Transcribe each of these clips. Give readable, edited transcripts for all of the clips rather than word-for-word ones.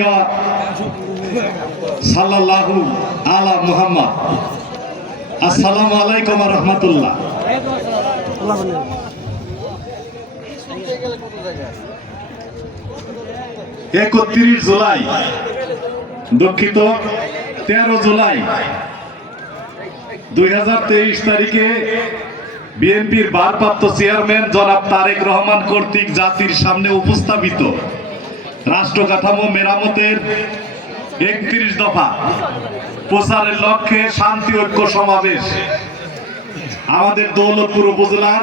ওয়া সাল্লাল্লাহু আলা মুহাম্মদ। আসসালামু আলাইকুম ওয়া রাহমাতুল্লাহ। 31 জুলাই, দুঃখিত 13 জুলাই 2023 তারিখে বিএনপির ভারপ্রাপ্ত চেয়ারম্যান জনাব তারেক রহমান কর্তৃক জাতির সামনে উপস্থাপিত রাষ্ট্র কাঠামো মেরামতের 31 দফা প্রচারের লক্ষ্যে শান্তি ঐক্য সমাবেশ আমাদের দৌলতপুর উপজেলার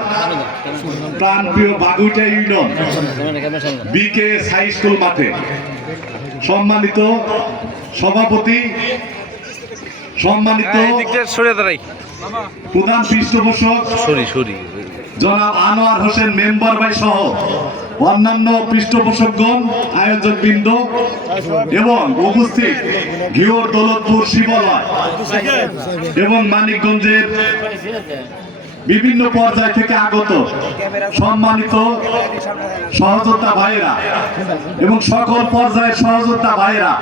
প্রাণপ্রিয় বাগুইটা ইউনিয়ন বিকেএস হাই স্কুল মাঠে সম্মানিত সভাপতি, সম্মানিত প্রধান পৃষ্ঠপোষক জনাব আনোয়ার হোসেন মেম্বার ভাই সহ অন্যান্য পৃষ্ঠপোষকগণ, আয়োজকবৃন্দ এবং উপস্থিত ঘিওর দৌলতপুর শিবালয় এবং মানিকগঞ্জের বিভিন্ন পর্যায় থেকে আগত সম্মানিত সহযোদ্ধা ভাইয়েরা এবং সকল পর্যায়ের সহযোদ্ধা ভাইয়েরা,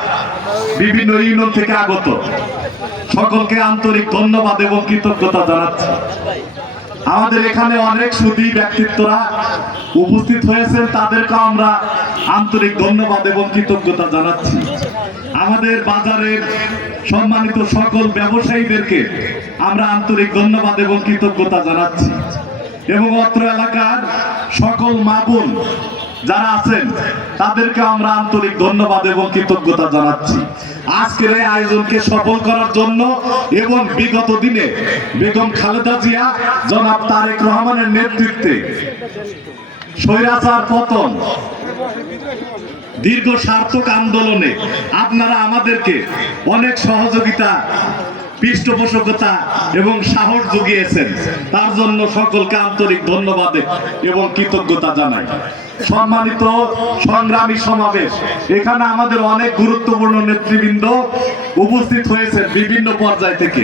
বিভিন্ন ইউনিয়ন থেকে আগত সকলকে আন্তরিক ধন্যবাদ এবং কৃতজ্ঞতা জানাচ্ছি। আমাদের এখানে অনেক সুধী ব্যক্তিত্বরা উপস্থিত হয়েছেন, তাদেরকে আমরা আন্তরিক ধন্যবাদ এবং কৃতজ্ঞতা জানাচ্ছি। আমাদের বাজারের সম্মানিত সকল ব্যবসায়ীদেরকে আমরা আন্তরিক ধন্যবাদ এবং কৃতজ্ঞতা জানাচ্ছি এবং অত্র এলাকার সকল মা বোন যারা আছেন তাদেরকে আমরা আন্তরিক ধন্যবাদ এবং কৃতজ্ঞতা জানাচ্ছি আজকের এই আয়োজনকে সফল করার জন্য এবং বিগত দিনে বেগম খালেদা জিয়া জনাব তারেক রহমানের নেতৃত্বে স্বৈরাচার পতন দীর্ঘ সার্থক আন্দোলনে আপনারা আমাদেরকে অনেক সহযোগিতা, পৃষ্ঠপোষকতা এবং সাহস জুগিয়েছেন, তার জন্য সকলকে আন্তরিক ধন্যবাদ এবং কৃতজ্ঞতা জানাই। সম্মানিত সংগ্রামী সমাবেশ, এখানে আমাদের অনেক গুরুত্বপূর্ণ নেতৃবৃন্দ উপস্থিত হয়েছে বিভিন্ন পর্যায় থেকে।